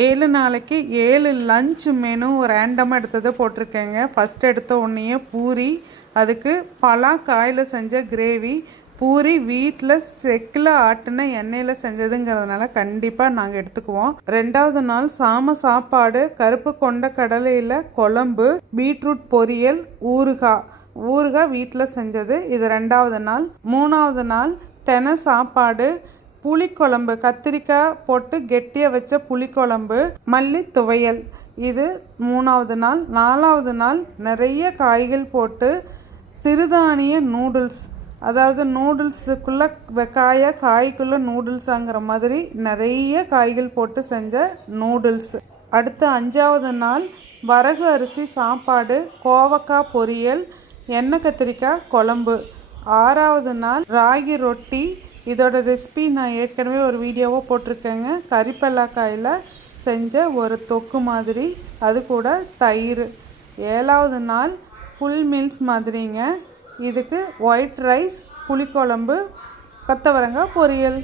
7 நாளைக்கு 7 lunch menu ரேண்டமாக எடுத்ததை போட்டிருக்கேங்க. ஃபஸ்ட் எடுத்த உடனேயே பூரி, அதுக்கு பலாக்காயில் செஞ்ச கிரேவி. பூரி வீட்டில் செக்கில் ஆட்டின எண்ணெயில் செஞ்சதுங்கிறதுனால கண்டிப்பாக நாங்கள் எடுத்துக்குவோம். 2வது நாள் சாப்பாடு, கருப்பு கொண்ட கடலையில் குழம்பு, பீட்ரூட் பொரியல், ஊறுகாய் வீட்டில் செஞ்சது. இது 2வது நாள். 3வது நாள் தெனை சாப்பாடு, புளிக்குழம்பு, கத்திரிக்காய் போட்டு கெட்டியாக வச்ச புளிக்குழம்பு, மல்லி துவையல். இது 3வது நாள். 4வது நாள் நிறைய காய்கள் போட்டு சிறுதானிய நூடுல்ஸ், அதாவது நூடுல்ஸுக்குள்ளே காய்க்குள்ளே நூடுல்ஸாங்கிற மாதிரி நிறைய காய்கள் போட்டு செஞ்ச நூடுல்ஸ். அடுத்து 5வது நாள் வரகு அரிசி சாப்பாடு, கோவக்காய் பொரியல், எண்ணெய் கத்திரிக்காய் குழம்பு. 6வது நாள் ராகி ரொட்டி. இதோட ரெசிபி நான் ஏற்கனவே ஒரு வீடியோவாக போட்டிருக்கேங்க. கறிப்பல்லாக்காயில் செஞ்ச ஒரு தொக்கு மாதிரி, அது கூட தயிர். 7வது நாள் ஃபுல் மீல்ஸ் மாதிரிங்க. இதுக்கு ஒயிட் ரைஸ், புளிக்குழம்பு, கொத்தவரங்காய் பொரியல்.